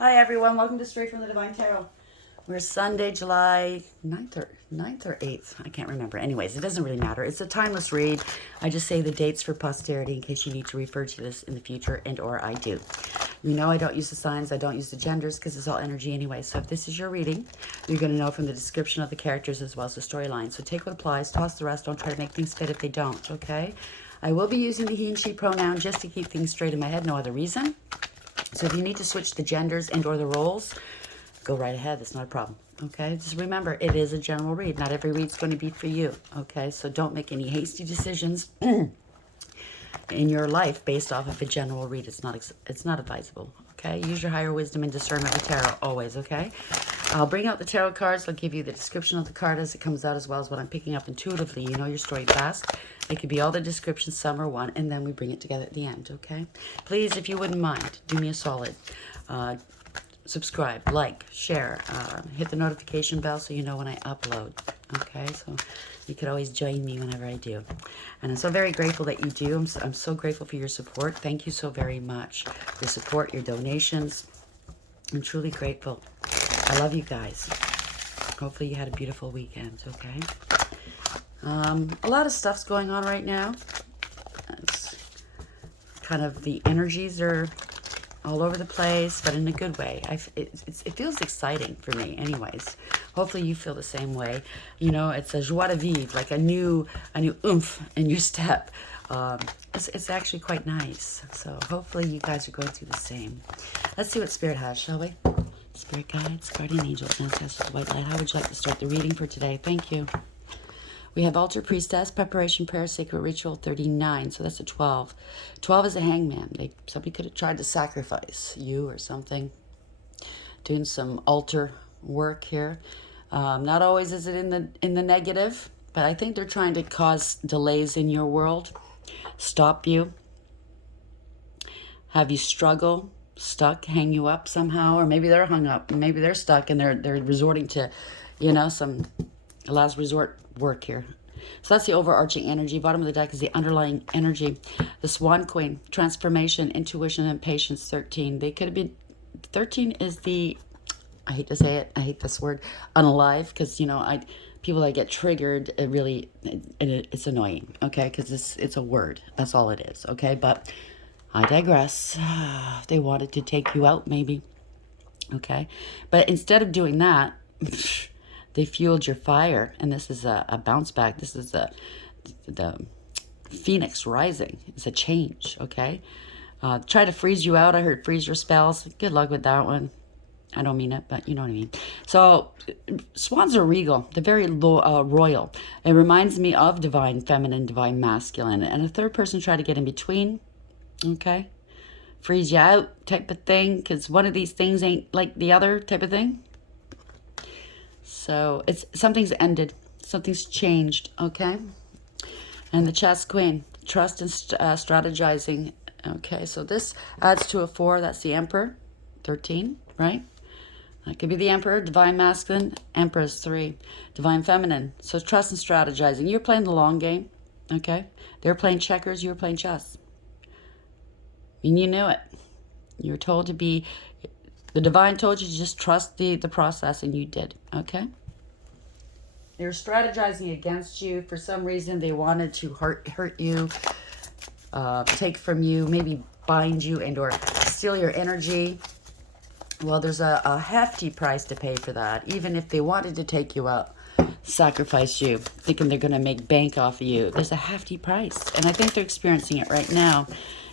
Hi everyone, welcome to Straight from the Divine Tarot. We're Sunday, July 9th or 8th. I can't remember. Anyways, it doesn't really matter. It's a timeless read. I just say the dates for posterity in case you need to refer to this in the future, and or I do. You know I don't use the signs, I don't use the genders because it's all energy anyway. So if this is your reading, you're going to know from the description of the characters as well as the storyline. So take what applies, toss the rest. Don't try to make things fit if they don't, okay? I will be using the he and she pronoun just to keep things straight in my head, no other reason. So if you need to switch the genders and or the roles, go right ahead. It's not a problem. Okay, just remember, it is a general read. Not every read's going to be for you. Okay, so don't make any hasty decisions in your life based off of a general read. It's not advisable. Okay, use your higher wisdom and discernment with tarot always. Okay, I'll bring out the tarot cards. I'll give you the description of the card as it comes out, as well as what I'm picking up intuitively. You know your story fast. It could be all the descriptions, some or one, and then we bring it together at the end. Okay, please, if you wouldn't mind, do me a solid. Subscribe, like, share, hit the notification bell so you know when I upload. Okay, so you could always join me whenever I do. And I'm so very grateful that you do. I'm so grateful for your support. Thank you so very much. Your support, your donations. I'm truly grateful. I love you guys. Hopefully you had a beautiful weekend, okay? A lot of stuff's going on right now. It's kind of the energies are all over the place, but in a good way. It feels exciting for me anyways. Hopefully you feel the same way. You know, it's a joie de vivre, like a new oomph in your step. It's actually quite nice. So hopefully you guys are going through the same. Let's see what Spirit has, shall we? Spirit guides, guardian angels, ancestors, white light. How would you like to start the reading for today? Thank you. We have Altar Priestess, Preparation Prayer, Sacred Ritual, 39. So that's a 12. 12 is a hangman. Somebody could have tried to sacrifice you or something. Doing some altar work here. Not always is it in the negative, but I think they're trying to cause delays in your world. Stop you. Have you struggle, stuck, hang you up somehow, or maybe they're hung up, maybe they're stuck and they're resorting to, some last resort work here. So that's the overarching energy. Bottom of the deck is the underlying energy. The Swan Queen, transformation, intuition, and patience, 13. They could have been, 13 is the, I hate to say it, I hate this word, unalive, because, people that get triggered, it's annoying, okay, because it's a word. That's all it is, okay, but I digress. They wanted to take you out, maybe, okay, but instead of doing that, they fueled your fire, and this is a bounce back. This is the phoenix rising. It's a change, okay? Try to freeze you out. I heard freeze your spells. Good luck with that one. I don't mean it, but you know what I mean. So swans are regal. They're very royal. It reminds me of divine feminine, divine masculine. And a third person try to get in between, okay? Freeze you out type of thing, because one of these things ain't like the other type of thing. So something's ended. Something's changed, okay? And the Chess Queen, trust and strategizing. Okay, so this adds to a 4. That's the Emperor, 13, right? That could be the Emperor, Divine Masculine. Empress, 3. Divine Feminine. So trust and strategizing. You're playing the long game, okay? They were playing checkers. You were playing chess. And you knew it. You were told to be... The divine told you to just trust the process, and you did, okay? They were strategizing against you. For some reason, they wanted to hurt you, take from you, maybe bind you and or steal your energy. Well, there's a hefty price to pay for that. Even if they wanted to take you out, sacrifice you, thinking they're going to make bank off of you, there's a hefty price. And I think they're experiencing it right now.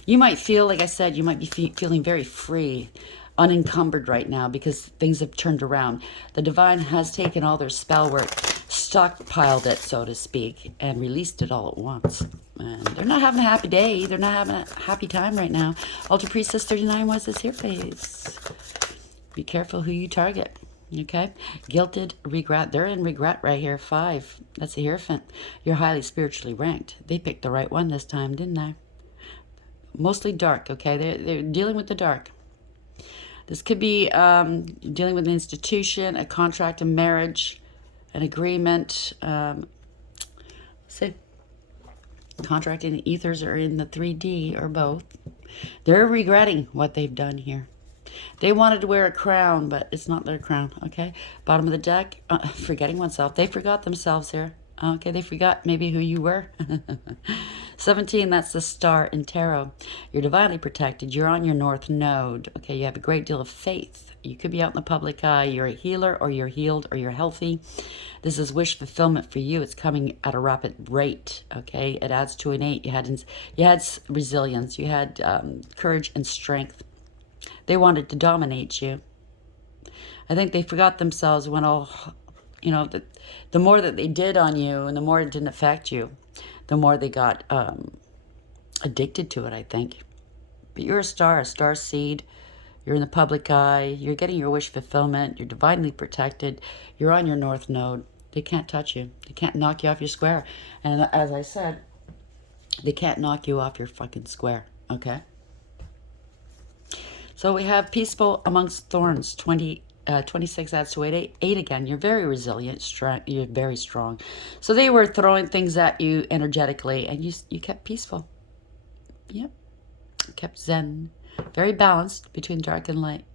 You might feel, like I said, you might be feeling very free, unencumbered right now because things have turned around. The divine has taken all their spell work, stockpiled it, so to speak, and released it all at once. And they're not having a happy day. They're not having a happy time right now. Altar Priestess 39 was this here face. Be careful who you target, okay? Guilted, regret. They're in regret right here, 5. That's a Hierophant. You're highly spiritually ranked. They picked the right one this time, didn't they? Mostly dark, okay? They're dealing with the dark. This could be dealing with an institution, a contract, a marriage, an agreement. Say, contract and ethers are in the 3D or both. They're regretting what they've done here. They wanted to wear a crown, but it's not their crown, okay? Bottom of the deck, forgetting oneself. They forgot themselves here. Okay, they forgot maybe who you were. 17, that's the star in tarot. You're divinely protected. You're on your north node. Okay, you have a great deal of faith. You could be out in the public eye. You're a healer, or you're healed, or you're healthy. This is wish fulfillment for you. It's coming at a rapid rate. Okay, it adds to an 8. You had resilience. You had courage and strength. They wanted to dominate you. I think they forgot themselves when you know, the more that they did on you and the more it didn't affect you, the more they got addicted to it, I think. But you're a star seed. You're in the public eye. You're getting your wish fulfillment. You're divinely protected. You're on your north node. They can't touch you. They can't knock you off your square. And as I said, they can't knock you off your fucking square, okay? So we have peaceful amongst thorns, 26 adds to 8, 8 again. You're very resilient, you're very strong. So they were throwing things at you energetically, and you kept peaceful. Yep. Kept zen. Very balanced between dark and light.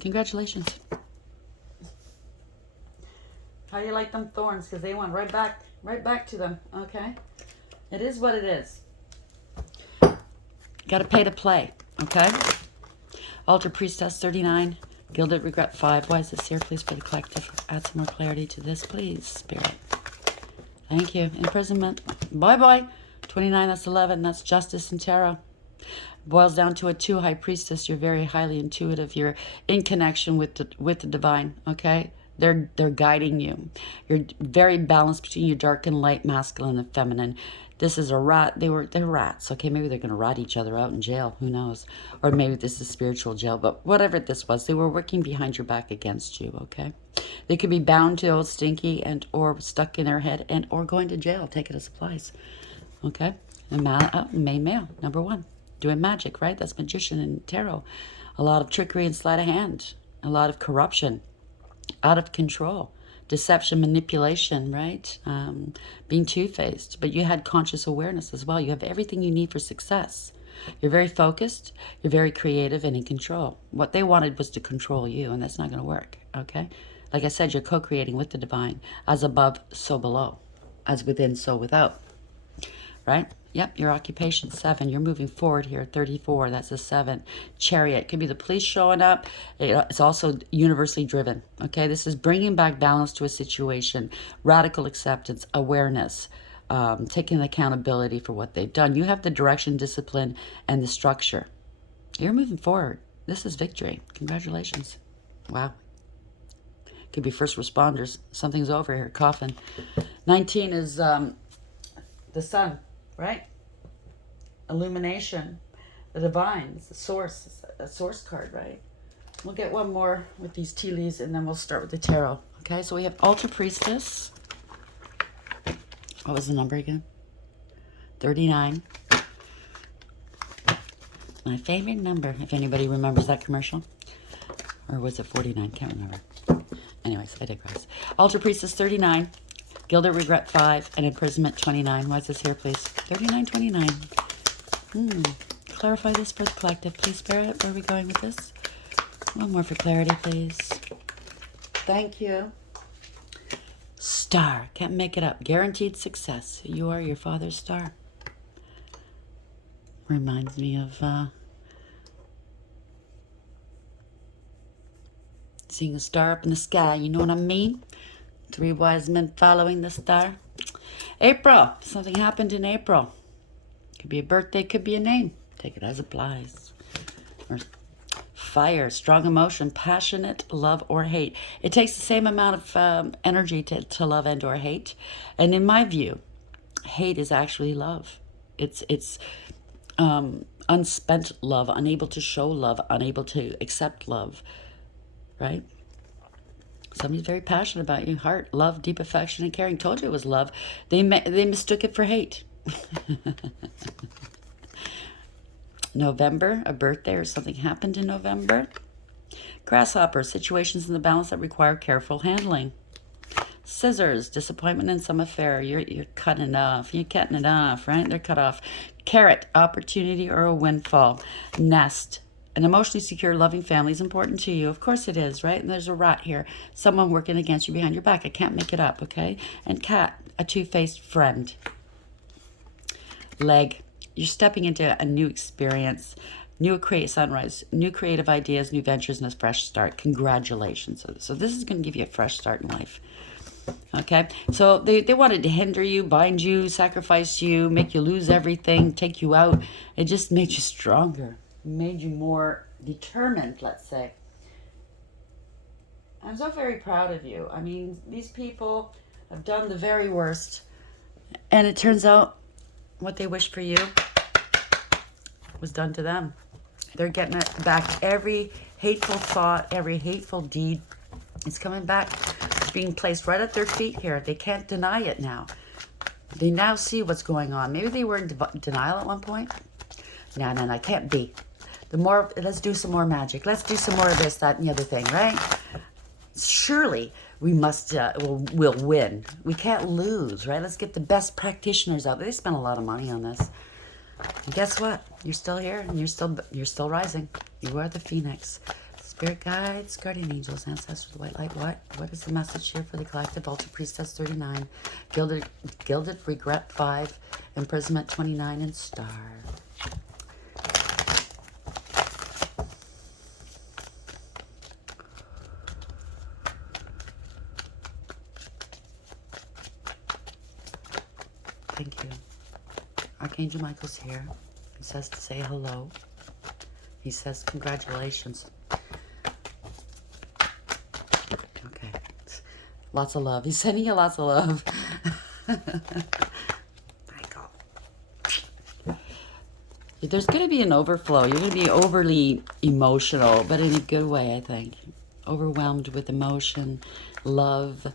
Congratulations. How do you like them thorns? Because they went right back to them, okay? It is what it is. Got to pay to play, okay? Altar Priestess 39. Gilded Regret 5. Why is this here? Please, for the collective. Add some more clarity to this, please, Spirit. Thank you. Imprisonment. Bye-bye. 29, that's 11. That's Justice and Tarot. Boils down to a 2. High Priestess. You're very highly intuitive. You're in connection with the divine, okay? They're guiding you. You're very balanced between your dark and light, masculine and feminine. This is a rat. They're rats. Okay, maybe they're going to rat each other out in jail. Who knows? Or maybe this is spiritual jail. But whatever this was, they were working behind your back against you, okay? They could be bound to old stinky and or stuck in their head and or going to jail, taking the supplies, okay? And main male, number 1. Doing magic, right? That's magician and tarot. A lot of trickery and sleight of hand. A lot of corruption. Out of control. Deception, manipulation, right? Being two-faced. But you had conscious awareness as well. You have everything you need for success. You're very focused. You're very creative and in control. What they wanted was to control you, and that's not going to work, okay? Like I said, you're co-creating with the divine. As above, so below. As within, so without. Right? Yep, your occupation 7. You're moving forward here. 34, that's a 7. Chariot, could be the police showing up. It's also universally driven. Okay, this is bringing back balance to a situation. Radical acceptance, awareness, taking accountability for what they've done. You have the direction, discipline, and the structure. You're moving forward. This is victory. Congratulations. Wow. Could be first responders. Something's over here. Coffin. 19 is the sun. Right? Illumination. The divine. It's the source. It's a source card, right? We'll get one more with these tea leaves and then we'll start with the tarot. Okay, so we have Altar Priestess. What was the number again? 39. My favorite number, if anybody remembers that commercial. Or was it 49? Can't remember. Anyways, I digress. Altar Priestess 39. Gilded Regret 5 and Imprisonment 29. Why is this here, please? 3929. Clarify this for the collective, please, Spirit. Where are we going with this? One more for clarity, please. Thank you. Star. Can't make it up. Guaranteed success. You are your father's star. Reminds me of seeing a star up in the sky. You know what I mean? 3 wise men following the star. April. Something happened in April. Could be a birthday, could be a name. Take it as applies. Or fire, strong emotion, passionate love or hate. It takes the same amount of energy to love and or hate. And in my view, hate is actually love. It's unspent love, unable to show love, unable to accept love, right? Somebody's very passionate about you. Heart, love, deep affection, and caring. Told you it was love. They mistook it for hate. November, a birthday or something happened in November. Grasshopper, situations in the balance that require careful handling. Scissors, disappointment in some affair. You're cutting it off. You're cutting it off, right? They're cut off. Carrot, opportunity or a windfall. Nest, An emotionally secure, loving family is important to you. Of course it is, right? And there's a rat here. Someone working against you behind your back. I can't make it up, okay? And cat, a two-faced friend. Leg, you're stepping into a new experience, new creative sunrise, new creative ideas, new ventures, and a fresh start. Congratulations. So this is going to give you a fresh start in life. Okay, so they wanted to hinder you, bind you, sacrifice you, make you lose everything, take you out. It just made you stronger, made you more determined, let's say. I'm so very proud of you. I mean, these people have done the very worst, and it turns out what they wished for you was done to them. They're getting it back. Every hateful thought, every hateful deed is coming back. It's being placed right at their feet here. They can't deny it now. They now see what's going on. Maybe they were in denial at one point. No, can't be. Let's do some more magic. Let's do some more of this, that, and the other thing, right? Surely we must, we'll win. We can't lose, right? Let's get the best practitioners out. They spent a lot of money on this. And guess what? You're still here, and you're still rising. You are the phoenix. Spirit guides, guardian angels, ancestors, white light. What is the message here for the collective? Altar priestess 39, gilded regret 5, imprisonment 29, and star. Thank you. Archangel Michael's here. He says to say hello. He says congratulations. Okay. Lots of love. He's sending you lots of love. Michael. There's going to be an overflow. You're going to be overly emotional, but in a good way, I think. Overwhelmed with emotion, love,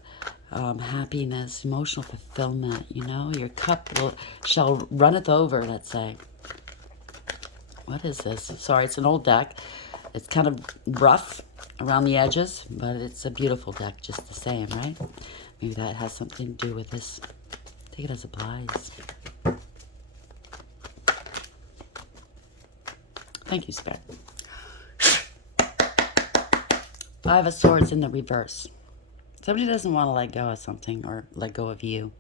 happiness, emotional fulfillment, your cup shall runneth over, let's say. What is this? Sorry, it's an old deck. It's kind of rough around the edges, but it's a beautiful deck just the same, right? Maybe that has something to do with this. Take it as applies. Thank you, Spirit. 5 of Swords in the reverse. Somebody doesn't want to let go of something or let go of you.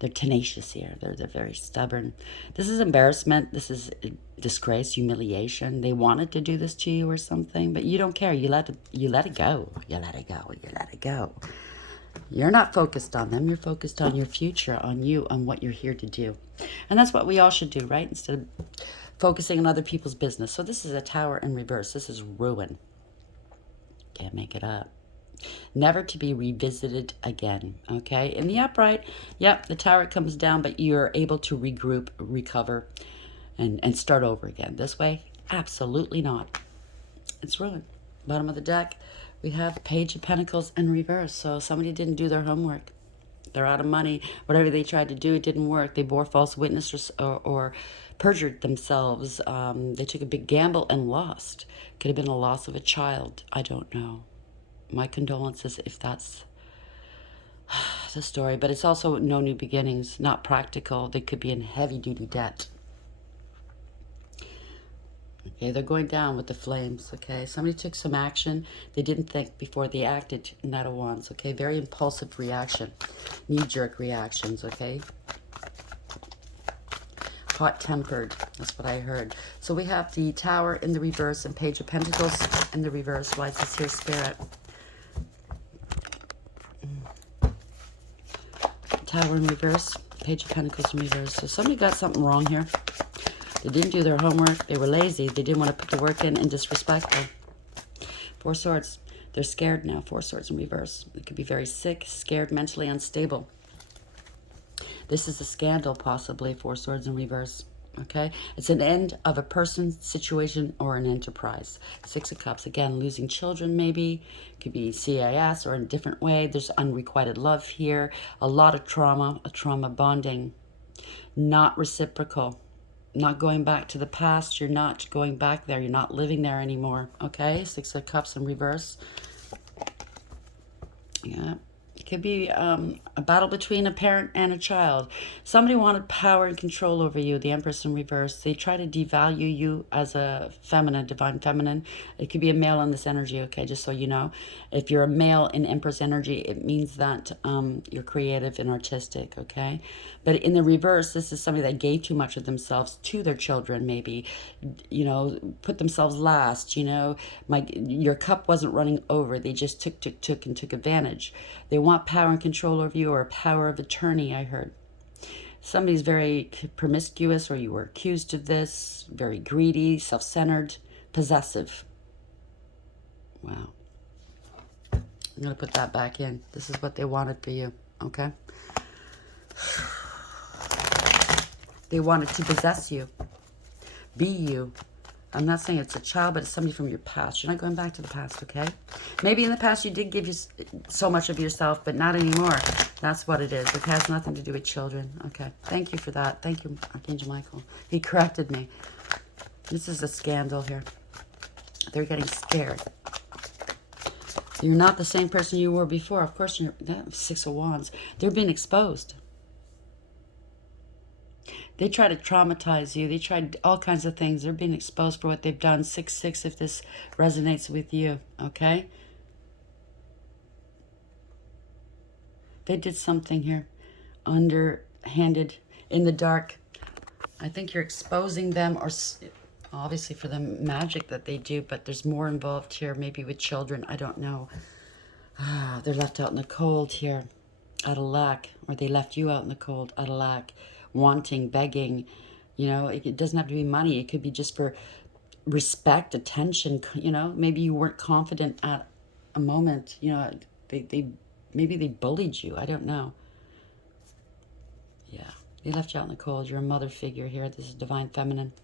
They're tenacious here. They're very stubborn. This is embarrassment. This is disgrace, humiliation. They wanted to do this to you or something, but you don't care. You let it go. You let it go. You let it go. You're not focused on them. You're focused on your future, on you, on what you're here to do. And that's what we all should do, right? Instead of focusing on other people's business. So this is a Tower in reverse. This is ruin. Can't make it up. Never to be revisited again, okay? In the upright, the Tower comes down, but you're able to regroup, recover, and start over again. This way, absolutely not. It's ruined. Bottom of the deck, we have Page of Pentacles in reverse. So somebody didn't do their homework. They're out of money. Whatever they tried to do, it didn't work. They bore false witness or perjured themselves. They took a big gamble and lost. Could have been a loss of a child. I don't know. My condolences if that's the story. But it's also no new beginnings, not practical. They could be in heavy-duty debt. Okay, they're going down with the flames, okay? Somebody took some action. They didn't think before they acted. Knight of Wands, okay? Very impulsive reaction. Knee-jerk reactions, okay? Hot-tempered. That's what I heard. So we have the Tower in the reverse and Page of Pentacles in the reverse. Why is this here, Spirit? Tower in reverse, Page of Pentacles in reverse. So somebody got something wrong here. They didn't do their homework. They were lazy. They didn't want to put the work in and disrespectful. 4 Swords. They're scared now. 4 Swords in reverse. They could be very sick, scared, mentally unstable. This is a scandal, possibly. 4 Swords in reverse. Okay? It's an end of a person, situation, or an enterprise. 6 of Cups. Again, losing children, maybe. Could be CIS or in a different way. There's unrequited love here. A lot of trauma. A trauma bonding. Not reciprocal. Not going back to the past. You're not going back there. You're not living there anymore. Okay? 6 of Cups in reverse. Yeah. It could be a battle between a parent and a child. Somebody wanted power and control over you, the Empress in reverse. They try to devalue you as a feminine, divine feminine. It could be a male in this energy, okay, just so you know. If you're a male in Empress energy, it means that you're creative and artistic, okay? But in the reverse, this is somebody that gave too much of themselves to their children, maybe, you know, put themselves last, you know. Your cup wasn't running over. They just took and took advantage. They want power and control over you, or power of attorney, I heard. Somebody's very promiscuous, or you were accused of this, very greedy, self-centered, possessive. Wow. I'm going to put that back in. This is what they wanted for you, okay? They wanted to possess you, be you. I'm not saying it's a child, but it's somebody from your past. You're not going back to the past, okay? Maybe in the past you did give you so much of yourself, but not anymore. That's what it is. It has nothing to do with children. Okay. Thank you for that. Thank you, Archangel Michael. He corrected me. This is a scandal here. They're getting scared. You're not the same person you were before. Of course, you're Six of Wands. They're being exposed. They try to traumatize you. They tried all kinds of things. They're being exposed for what they've done. 6-6 if this resonates with you, okay? They did something here. Underhanded, in the dark. I think you're exposing them, or obviously for the magic that they do, but there's more involved here, maybe with children. I don't know. They're left out in the cold here, out of lack, or they left you out in the cold, out of lack. Wanting, begging, you know, it doesn't have to be money. It could be just for respect, attention, you know. Maybe you weren't confident at a moment, you know. Maybe they bullied you. I don't know. Yeah, they left you out in the cold. You're a mother figure here. This is divine feminine.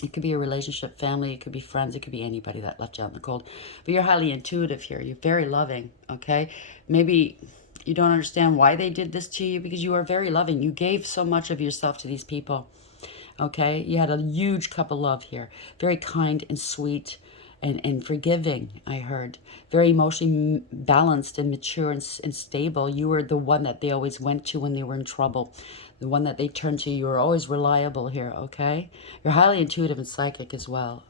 It could be a relationship, family. It could be friends. It could be anybody that left you out in the cold. But you're highly intuitive here. You're very loving, okay? Maybe you don't understand why they did this to you, because you are very loving. You gave so much of yourself to these people, okay? You had a huge cup of love here. Very kind and sweet and forgiving, I heard. Very emotionally balanced and mature and stable. You were the one that they always went to when they were in trouble. The one that they turned to. You were always reliable here, okay? You're highly intuitive and psychic as well.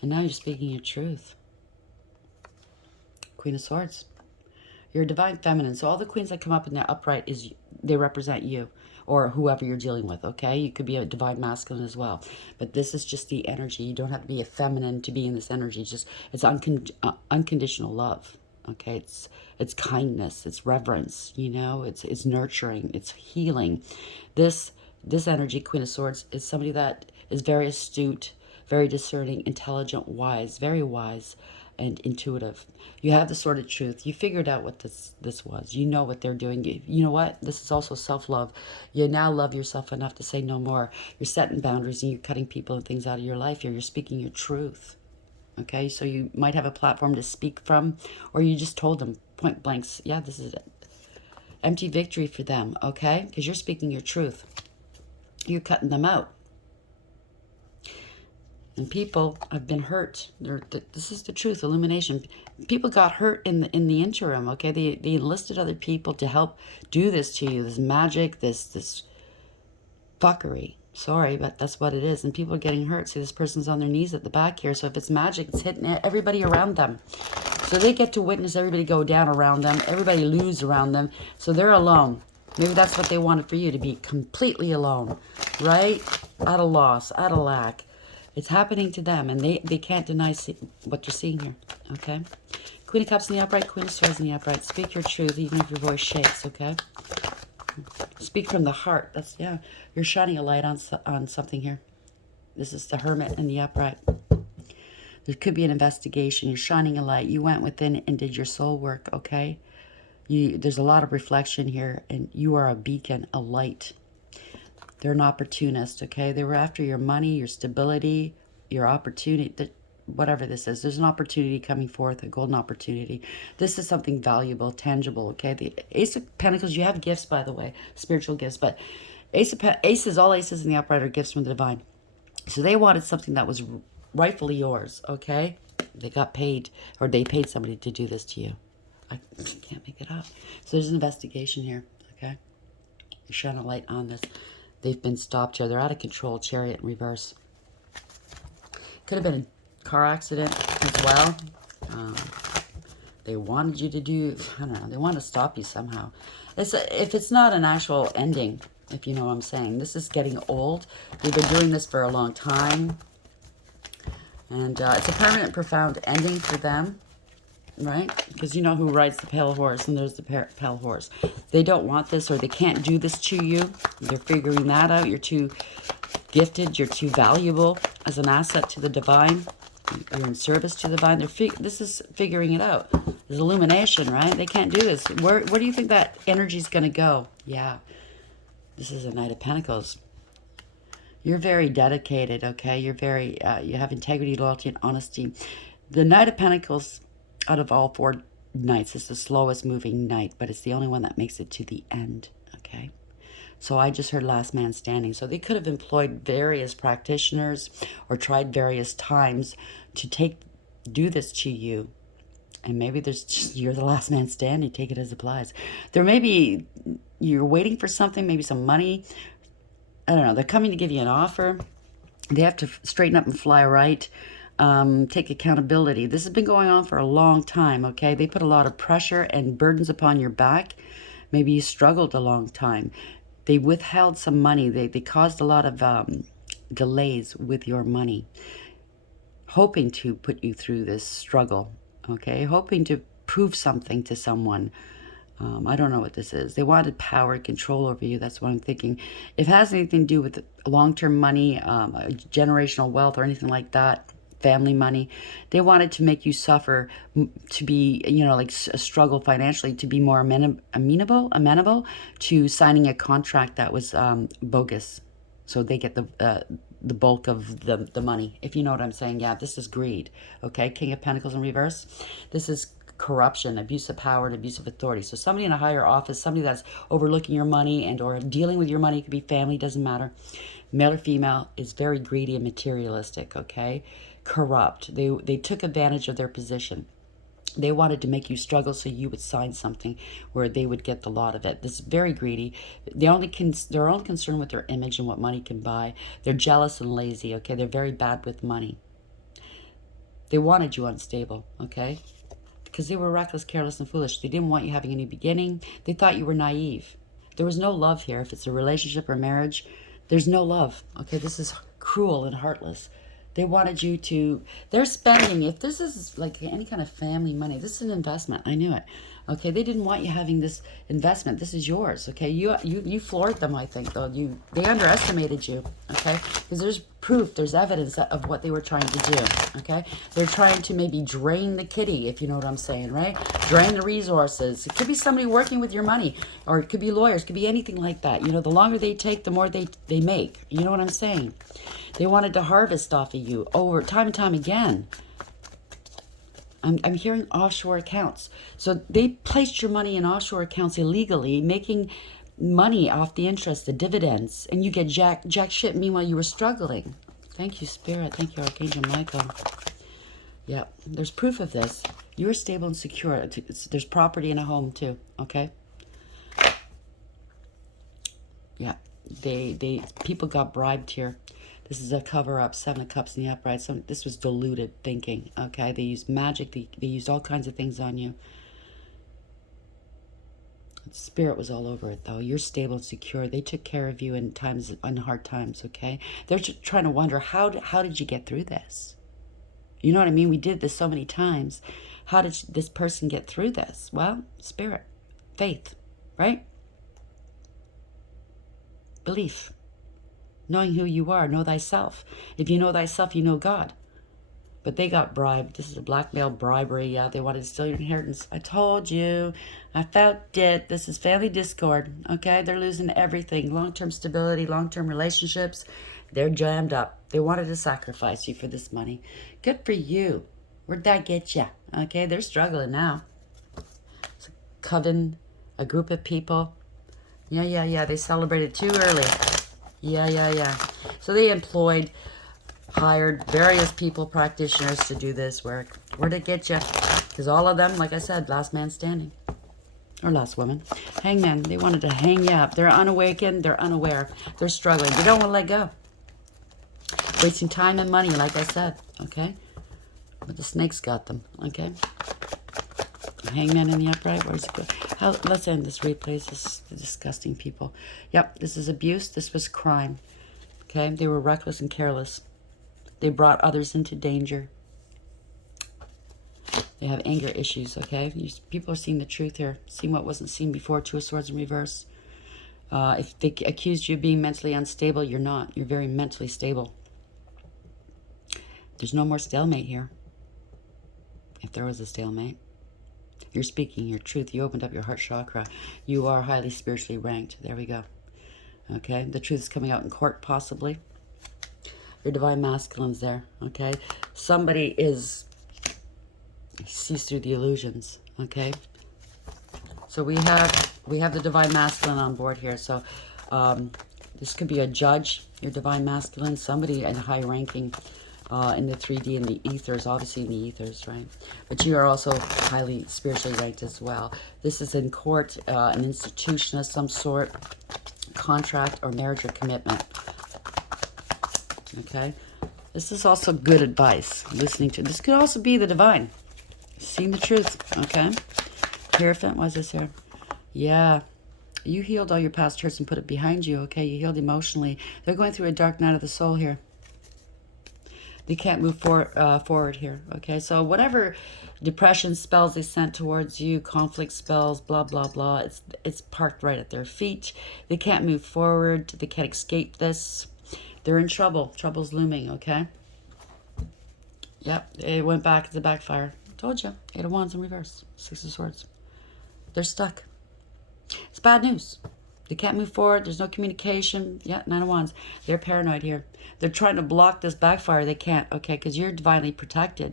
And now you're speaking your truth. Queen of Swords. You're a divine feminine. So all the queens that come up in the upright, they represent you or whoever you're dealing with, okay? You could be a divine masculine as well. But this is just the energy. You don't have to be a feminine to be in this energy. It's unconditional love, okay? It's kindness. It's reverence, you know? It's nurturing. It's healing. This energy, Queen of Swords, is somebody that is very astute, very discerning, intelligent, wise, very wise, and intuitive. You have the sword of truth. You figured out what this was. You know what they're doing. You know what? This is also self-love. You now love yourself enough to say no more. You're setting boundaries and you're cutting people and things out of your life here. You're speaking your truth. Okay? So you might have a platform to speak from, or you just told them point blanks, yeah, this is it. Empty victory for them, okay? Because you're speaking your truth. You're cutting them out. And people have been hurt. This is the truth, illumination. People got hurt in the interim, okay? They enlisted other people to help do this to you, this magic, this fuckery. Sorry, but that's what it is. And people are getting hurt. See, this person's on their knees at the back here. So if it's magic, it's hitting everybody around them. So they get to witness everybody go down around them, everybody lose around them. So they're alone. Maybe that's what they wanted for you, to be completely alone, right? Out of loss, out of lack. It's happening to them, and they can't deny what you're seeing here, okay? Queen of Cups in the upright, Queen of Swords in the upright. Speak your truth, even if your voice shakes, okay? Speak from the heart. That's, yeah, you're shining a light on something here. This is the Hermit in the upright. There could be an investigation. You're shining a light. You went within and did your soul work, okay? There's a lot of reflection here, and you are a beacon, a light. They're an opportunist, okay? They were after your money, your stability, your opportunity, whatever this is. There's an opportunity coming forth, a golden opportunity. This is something valuable, tangible, okay? The Ace of Pentacles, you have gifts, by the way, spiritual gifts, but all aces in the upright are gifts from the divine. So they wanted something that was rightfully yours, okay? They got paid, or they paid somebody to do this to you. I can't make it up. So there's an investigation here, okay? You're shining a light on this. They've been stopped here. They're out of control. Chariot in reverse. Could have been a car accident as well. They wanted you to do, I don't know, they want to stop you somehow. If it's not an actual ending, if you know what I'm saying. This is getting old. They've been doing this for a long time. And it's a permanent, profound ending for them, right? Because you know who rides the pale horse, and there's the pale horse. They don't want this, or they can't do this to you. They're figuring that out. You're too gifted. You're too valuable as an asset to the divine. You're in service to the divine. This is figuring it out. There's illumination, right? They can't do this. Where do you think that energy is going to go? Yeah. This is a Knight of Pentacles. You're very dedicated, okay? You're very, you have integrity, loyalty, and honesty. The Knight of Pentacles, out of all 4 knights, is the slowest moving knight, but it's the only one that makes it to the end, okay? So I just heard last man standing. So they could have employed various practitioners or tried various times to do this to you. And maybe you're the last man standing. Take it as it applies. There may be, you're waiting for something, maybe some money. I don't know. They're coming to give you an offer. They have to straighten up and fly right. Take accountability. This has been going on for a long time, okay? They put a lot of pressure and burdens upon your back. Maybe you struggled a long time. They withheld some money. They caused a lot of delays with your money, hoping to put you through this struggle, okay? Hoping to prove something to someone. I don't know what this is. They wanted power and control over you. That's what I'm thinking. If it has anything to do with long-term money, generational wealth, or anything like that, family money, they wanted to make you suffer, to be, you know, like a struggle financially, to be more amenable to signing a contract that was bogus. So they get the bulk of the money, if you know what I'm saying. Yeah, this is greed, okay? King of Pentacles in reverse. This is corruption, abuse of power, and abuse of authority. So somebody in a higher office, somebody that's overlooking your money and or dealing with your money, it could be family, doesn't matter. Male or female, is very greedy and materialistic, okay? Corrupt. They took advantage of their position. They wanted to make you struggle so you would sign something where they would get the lot of it. This is very greedy. They're only concerned with their image and what money can buy. They're jealous and lazy, okay? They're very bad with money. They wanted you unstable, okay? Because they were reckless, careless, and foolish. They didn't want you having a new beginning. They thought you were naive. There was no love here. If it's a relationship or marriage, there's no love, okay? This is cruel and heartless. They wanted you to, they're spending, if this is like any kind of family money, this is an investment. I knew it. Okay, they didn't want you having this investment. This is yours, okay? You floored them, I think, though. They underestimated you, okay? Because there's proof, there's evidence of what they were trying to do, okay? They're trying to maybe drain the kitty, if you know what I'm saying, right? Drain the resources. It could be somebody working with your money, or it could be lawyers, it could be anything like that. You know, the longer they take, the more they make. You know what I'm saying? They wanted to harvest off of you over time and time again. I'm hearing offshore accounts. So they placed your money in offshore accounts illegally, making money off the interest, the dividends, and you get jack shit. Meanwhile, you were struggling. Thank you, Spirit. Thank you, Archangel Michael. Yeah, there's proof of this. You are stable and secure. There's property in a home too, okay? Yeah, people got bribed here. This is a cover-up, 7 of Cups in the upright. This was diluted thinking, okay? They used magic. They used all kinds of things on you. Spirit was all over it, though. You're stable and secure. They took care of you in hard times, okay? They're just trying to wonder, how did you get through this? You know what I mean? We did this so many times. How did this person get through this? Well, Spirit, faith, right? Belief. Knowing who you are, know thyself. If you know thyself, you know God. But they got bribed. This is a blackmail bribery. Yeah, they wanted to steal your inheritance. I told you. I felt it. This is family discord. Okay, they're losing everything. Long-term stability, long-term relationships. They're jammed up. They wanted to sacrifice you for this money. Good for you. Where'd that get you? Okay, they're struggling now. It's a coven, a group of people. Yeah. They celebrated too early. Yeah. So they employed hired various people, practitioners to do this work. Where'd it get you? Because all of them, like I said, last man standing. Or last woman. Hangman, they wanted to hang you up. They're unawakened, they're unaware. They're struggling. They don't want to let go. Wasting time and money, like I said, okay? But the snake's got them, okay? Hangman in the upright, where's it go? Let's end this replay. This is the disgusting people. Yep, this is abuse. This was crime, okay? They were reckless and careless. They brought others into danger. They have anger issues, okay? People are seeing the truth here, seeing what wasn't seen before. Two of Swords in reverse. If they accused you of being mentally unstable, you're not. You're very mentally stable. There's no more stalemate here. If there was a stalemate. You're speaking your truth. You opened up your heart chakra. You are highly spiritually ranked. There we go. Okay? The truth is coming out in court, possibly. Your divine masculine's there. Okay? Somebody sees through the illusions. Okay? So we have the divine masculine on board here. So this could be a judge, your divine masculine, somebody in high ranking in the 3D and the ethers, obviously in the ethers, right? But you are also highly spiritually ranked as well. This is in court, an institution of some sort, contract or marriage or commitment. Okay? This is also good advice. Listening to this could also be the divine. Seeing the truth, okay? Hierophant, what's this here? Yeah. You healed all your past hurts and put it behind you, okay? You healed emotionally. They're going through a dark night of the soul here. They can't move forward here, okay? So whatever depression spells they sent towards you, conflict spells, blah, blah, blah, it's parked right at their feet. They can't move forward. They can't escape this. They're in trouble. Trouble's looming, okay? Yep, it went back to the backfire. Told you. 8 of Wands in reverse. 6 of Swords. They're stuck. It's bad news. They can't move forward. There's no communication. Yeah, 9 of Wands. They're paranoid here. They're trying to block this backfire. They can't, okay, because you're divinely protected.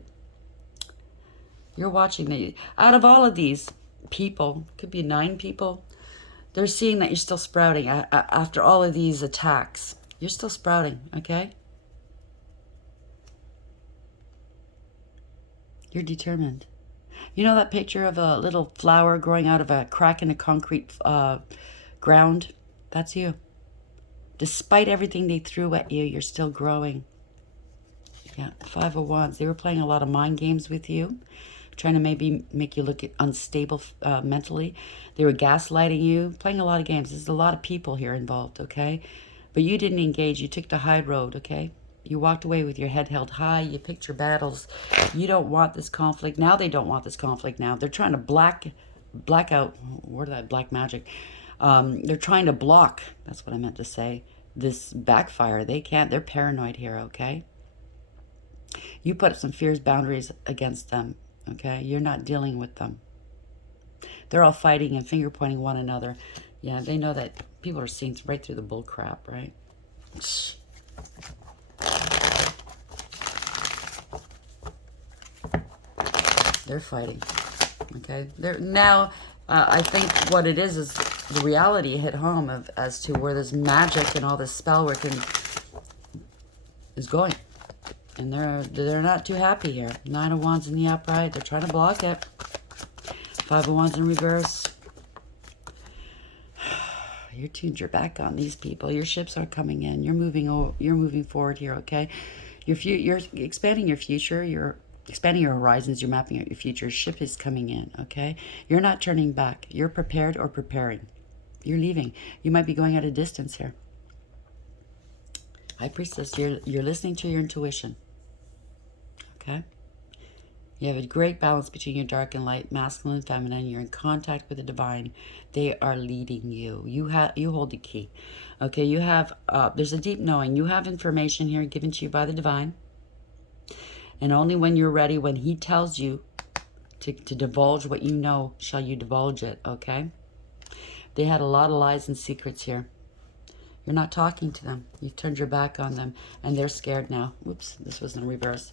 You're watching the... Out of all of these people, could be 9 people, they're seeing that you're still sprouting after all of these attacks. You're still sprouting, okay? You're determined. You know that picture of a little flower growing out of a crack in a concrete ground? That's you. Despite everything they threw at you, you're still growing. Yeah, 5 of Wands. They were playing a lot of mind games with you, trying to maybe make you look unstable mentally. They were gaslighting you, playing a lot of games. There's a lot of people here involved, okay? But you didn't engage. You took the high road, okay? You walked away with your head held high. You picked your battles. You don't want this conflict. Now they don't want this conflict now. They're trying to black out. Word of that black magic. They're trying to block. That's what I meant to say. This backfire. They can't. They're paranoid here, okay? You put some fierce boundaries against them, okay? You're not dealing with them. They're all fighting and finger pointing one another. Yeah, they know that people are seeing right through the bull crap, right? They're fighting, okay? They're now, I think what it is the reality hit home as to where this magic and all this spell work is going. And they're not too happy here. 9 of Wands in the upright. They're trying to block it. 5 of Wands in reverse. You tuned your back on these people. Your ships are coming in. You're moving forward here, okay? You're expanding your future. You're expanding your horizons. You're mapping out your future. Your ship is coming in, okay? You're not turning back. You're prepared or preparing. You're leaving. You might be going at a distance here. High Priestess, you're listening to your intuition. Okay? You have a great balance between your dark and light, masculine and feminine. You're in contact with the divine. They are leading you. You hold the key. Okay, you have there's a deep knowing. You have information here given to you by the divine. And only when you're ready, when he tells you to divulge what you know, shall you divulge it, okay? They had a lot of lies and secrets here. You're not talking to them. You've turned your back on them, and they're scared now. Whoops, this was in reverse.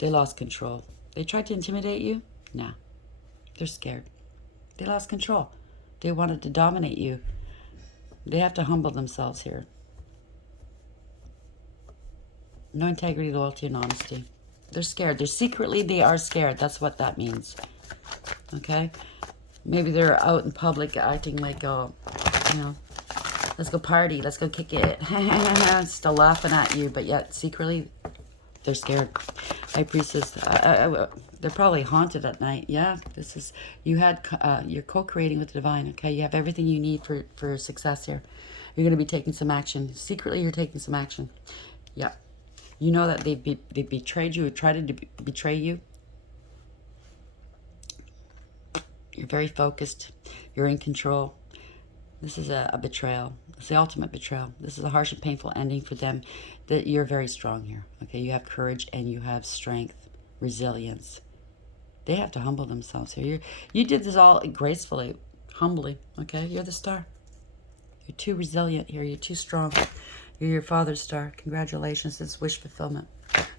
They lost control. They tried to intimidate you? No. They're scared. They lost control. They wanted to dominate you. They have to humble themselves here. No integrity, loyalty, and honesty. They're scared. They are scared. That's what that means. Okay? Maybe they're out in public acting like, you know, let's go party, let's go kick it. Still laughing at you, but yet secretly they're scared. High Priestess, they're probably haunted at night. Yeah, this is, you're co-creating with the divine, okay? You have everything you need for success here. You're going to be taking some action. Secretly, you're taking some action. Yeah. You know that they betrayed you or tried to betray you. You're very focused. You're in control. This is a betrayal. It's the ultimate betrayal. This is a harsh and painful ending for them. That you're very strong here. Okay, you have courage and you have strength, resilience. They have to humble themselves here. You did this all gracefully, humbly. Okay, you're the star. You're too resilient here. You're too strong. You're your father's star. Congratulations. It's wish fulfillment.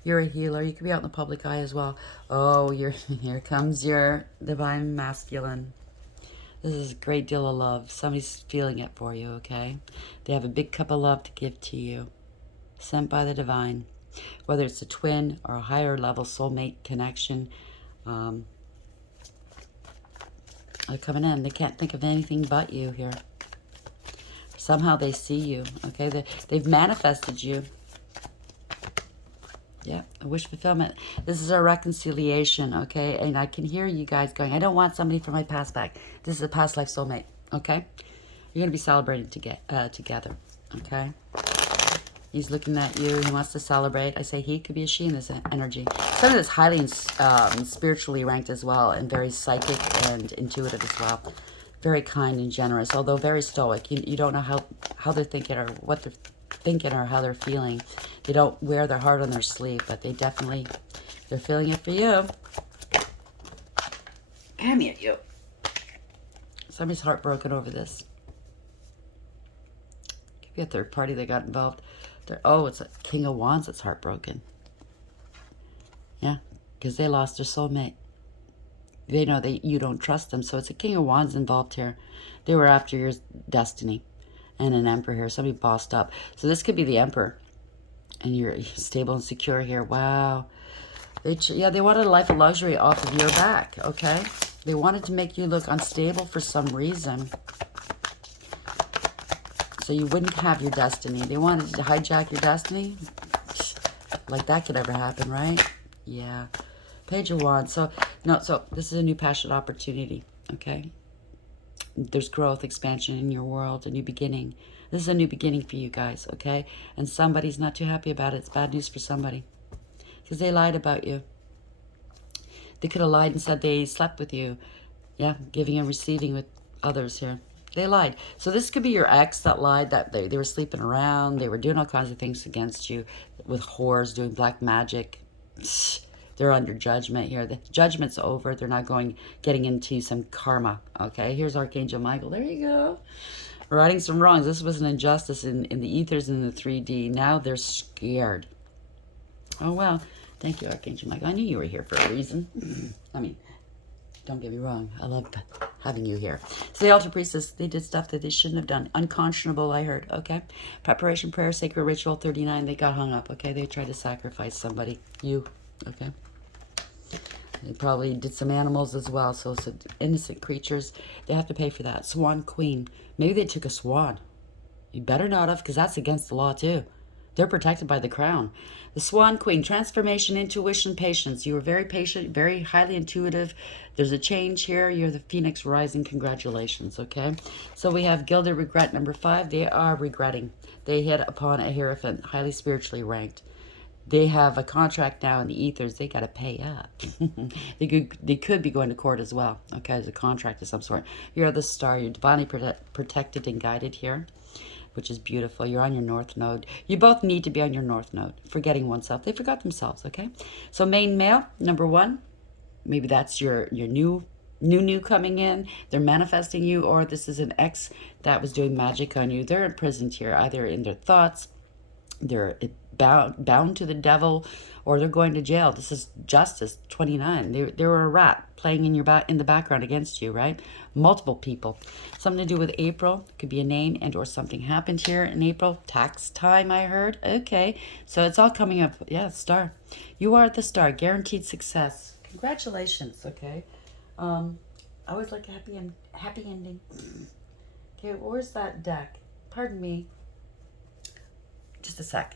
You're a healer. You could be out in the public eye as well. Oh, here comes your divine masculine. This is a great deal of love. Somebody's feeling it for you, okay? They have a big cup of love to give to you. Sent by the divine. Whether it's a twin or a higher level soulmate connection. They're coming in. They can't think of anything but you here. Somehow they see you, okay? They've manifested you. Yeah, a wish fulfillment. This is a reconciliation, okay? And I can hear you guys going, I don't want somebody from my past back. This is a past life soulmate, okay? You're going to be celebrating together, okay? He's looking at you. He wants to celebrate. I say he, could be a she in this energy. Somebody that's highly spiritually ranked as well and very psychic and intuitive as well. Very kind and generous, although very stoic. You don't know how they're thinking or what they're thinking or how they're feeling. They don't wear their heart on their sleeve, but they're feeling it for you. Come here, you. Somebody's heartbroken over this. Could be a third party that got involved. It's a King of Wands that's heartbroken. Yeah, because they lost their soulmate. They know that you don't trust them, so it's a King of Wands involved here. They were after your destiny. And an Emperor here. Somebody bossed up. So this could be the Emperor. And you're stable and secure here. Wow. They wanted a life of luxury off of your back, okay? They wanted to make you look unstable for some reason. So you wouldn't have your destiny. They wanted to hijack your destiny. Like that could ever happen, right? Yeah. Page of Wands. So this is a new passionate opportunity, okay? There's growth, expansion in your world, a new beginning. This is a new beginning for you guys, okay? And somebody's not too happy about it. It's bad news for somebody. Because they lied about you. They could have lied and said they slept with you. Yeah, giving and receiving with others here. They lied. So this could be your ex that lied, that they were sleeping around. They were doing all kinds of things against you with whores, doing black magic. They're under judgment here. The judgment's over. They're not getting into some karma. Okay, here's Archangel Michael. There you go. Righting some wrongs. This was an injustice in the ethers and the 3D. Now they're scared. Oh, well. Thank you, Archangel Michael. I knew you were here for a reason. I mean, don't get me wrong. I love having you here. So the Altar Priestess, they did stuff that they shouldn't have done. Unconscionable, I heard. Okay. Preparation, prayer, sacred ritual, 39. They got hung up. Okay. They tried to sacrifice somebody. You. Okay. They probably did some animals as well. So innocent creatures. They have to pay for that. Swan Queen. Maybe they took a swan. You better not have, because that's against the law too. They're protected by the crown. The Swan Queen, transformation, intuition, patience. You were very patient, very highly intuitive. There's a change here. You're the Phoenix Rising. Congratulations, okay? So we have Gilded Regret number 5. They are regretting. They hit upon a Hierophant, highly spiritually ranked. They have a contract now in the ethers. They got to pay up. They could be going to court as well, okay, as a contract of some sort. You're the star. You're divinely protected and guided here, which is beautiful. You're on your north node. You both need to be on your north node. Forgetting oneself. They forgot themselves, okay? So main male, number 1. Maybe that's your new coming in. They're manifesting you, or this is an ex that was doing magic on you. They're imprisoned here, either in their thoughts, they're bound to the devil, or they're going to jail. This is justice, 29. They were a rat playing in the background against you, right? Multiple people. Something to do with April. Could be a name and or something happened here in April. Tax time, I heard. Okay. So it's all coming up. Yeah, star. You are the star. Guaranteed success. Congratulations, okay? I always like a happy ending. Okay, where's that deck? Pardon me. Just a sec.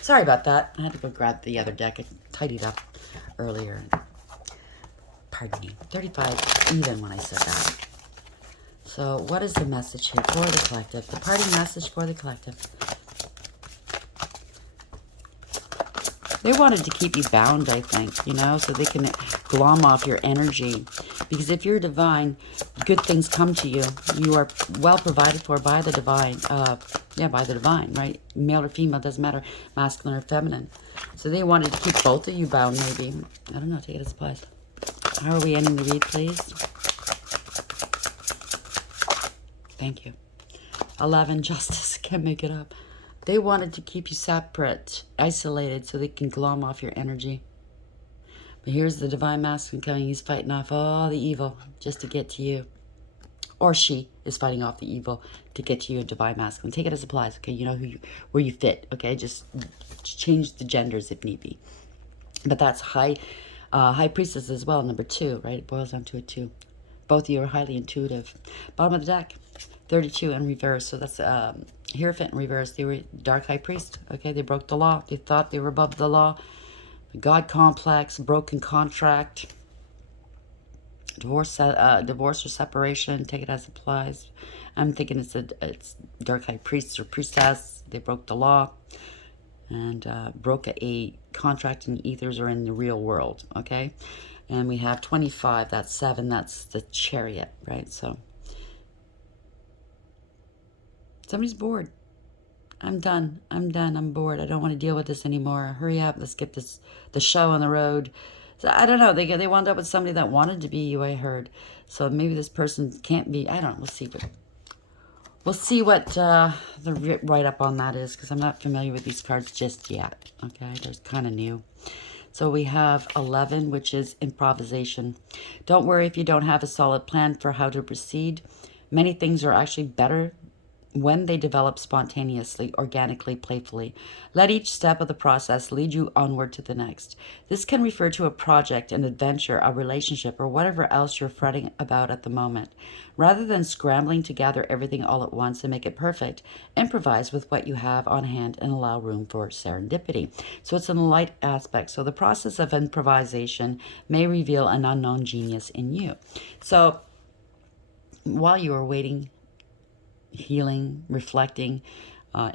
Sorry about that. I had to go grab the other deck. I tidied up earlier. Pardon me. 35 even when I said that. So what is the message here for the collective? The parting message for the collective. They wanted to keep you bound, I think, you know, so they can glom off your energy. Because if you're divine, good things come to you. You are well provided for by the divine. By the divine, right? Male or female, doesn't matter. Masculine or feminine. So they wanted to keep both of you bound, maybe. I don't know, take it as applies. How are we ending the read, please? Thank you. 11, justice. Can't make it up. They wanted to keep you separate, isolated, so they can glom off your energy. But here's the divine masculine coming. He's fighting off all the evil just to get to you. Or she is fighting off the evil to get to you, a divine masculine. Take it as applies, okay? You know where you fit, okay? Just change the genders if need be. But that's high priestess as well, number 2, right? It boils down to a 2. Both of you are highly intuitive. Bottom of the deck, 32 in reverse. So that's Hierophant in reverse. They were dark high priest. Okay, they broke the law. They thought they were above the law. God complex, broken contract, divorce or separation. Take it as applies. I'm thinking it's dark high priest or priestess. They broke the law and broke a contract in the ethers or in the real world. Okay, and we have 25. That's 7. That's the chariot, right? So somebody's bored. I'm done. I'm bored. I don't want to deal with this anymore. Hurry up. Let's get the show on the road. So I don't know. They wound up with somebody that wanted to be you, I heard. So maybe this person can't be. I don't know. We'll see what the write-up on that is, because I'm not familiar with these cards just yet. Okay, they're kind of new. So we have 11, which is improvisation. Don't worry if you don't have a solid plan for how to proceed. Many things are actually better when they develop spontaneously, organically, playfully. Let each step of the process lead you onward to the next. This can refer to a project, an adventure, a relationship, or whatever else you're fretting about at the moment. Rather than scrambling to gather everything all at once and make it perfect, improvise with what you have on hand and allow room for serendipity. So it's in a light aspect. So the process of improvisation may reveal an unknown genius in you. So while you are waiting, healing, reflecting,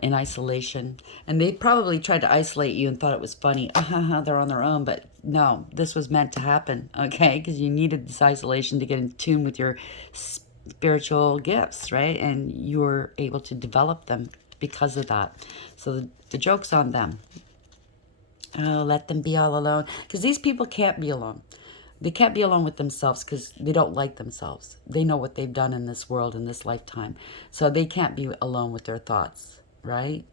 in isolation. And they probably tried to isolate you and thought it was funny. They're on their own. But no, this was meant to happen, okay? Because you needed this isolation to get in tune with your spiritual gifts, right? And you were able to develop them because of that. So the joke's on them. Oh, let them be all alone. Because these people can't be alone. They can't be alone with themselves because they don't like themselves. They know what they've done in this world, in this lifetime. So they can't be alone with their thoughts, right?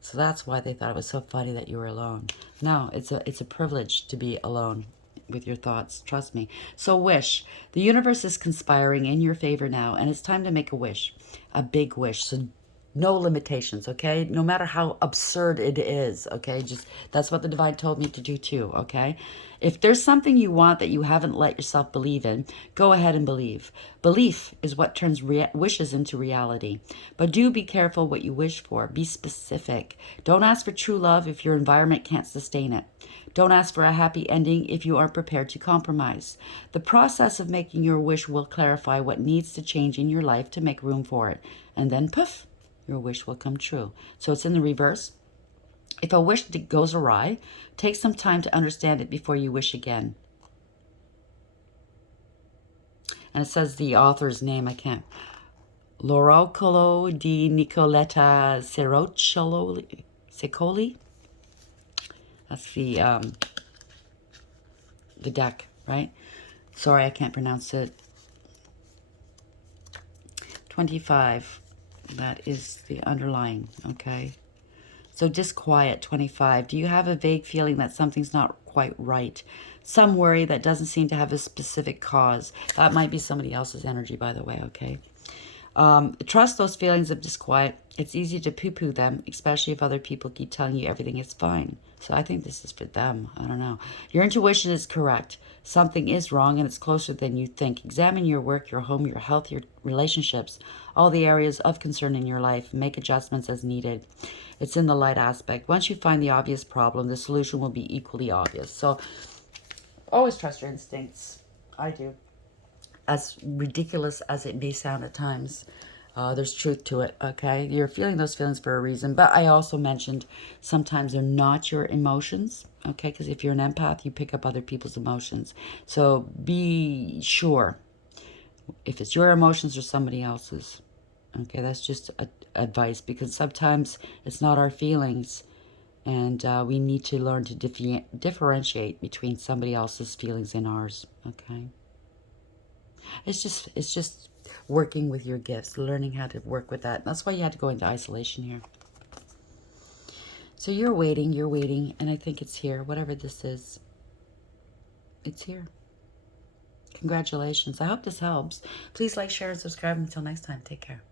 So that's why they thought it was so funny that you were alone. No, it's a privilege to be alone with your thoughts. Trust me. So wish. The universe is conspiring in your favor now, and it's time to make a wish. A big wish. So no limitations, okay? No matter how absurd it is, okay? Just that's what the divine told me to do too, okay? If there's something you want that you haven't let yourself believe in, go ahead and believe. Belief is what turns wishes into reality. But do be careful what you wish for. Be specific. Don't ask for true love if your environment can't sustain it. Don't ask for a happy ending if you aren't prepared to compromise. The process of making your wish will clarify what needs to change in your life to make room for it. And then, poof, your wish will come true. So it's in the reverse. If a wish goes awry, take some time to understand it before you wish again. And it says the author's name, I can't. L'Oracolo di Nicoletta Secoli. That's the deck, right? Sorry, I can't pronounce it. 25. That is the underlying, okay? So disquiet, 25. Do you have a vague feeling that something's not quite right? Some worry that doesn't seem to have a specific cause. That might be somebody else's energy, by the way, okay? Trust those feelings of disquiet. It's easy to poo-poo them, especially if other people keep telling you everything is fine. So I think this is for them. I don't know. Your intuition is correct. Something is wrong and it's closer than you think. Examine your work, your home, your health, your relationships, all the areas of concern in your life. Make adjustments as needed. It's in the light aspect. Once you find the obvious problem, the solution will be equally obvious. So always trust your instincts. I do. As ridiculous as it may sound at times, there's truth to it, okay? You're feeling those feelings for a reason. But I also mentioned sometimes they're not your emotions, okay? Because if you're an empath, you pick up other people's emotions. So be sure if it's your emotions or somebody else's. Okay, that's just advice, because sometimes it's not our feelings. And we need to learn to differentiate between somebody else's feelings and ours, okay? It's just working with your gifts, learning how to work with that. That's why you had to go into isolation here. So you're waiting, and I think it's here. Whatever this is, it's here. Congratulations. I hope this helps. Please like, share, and subscribe. Until next time, take care.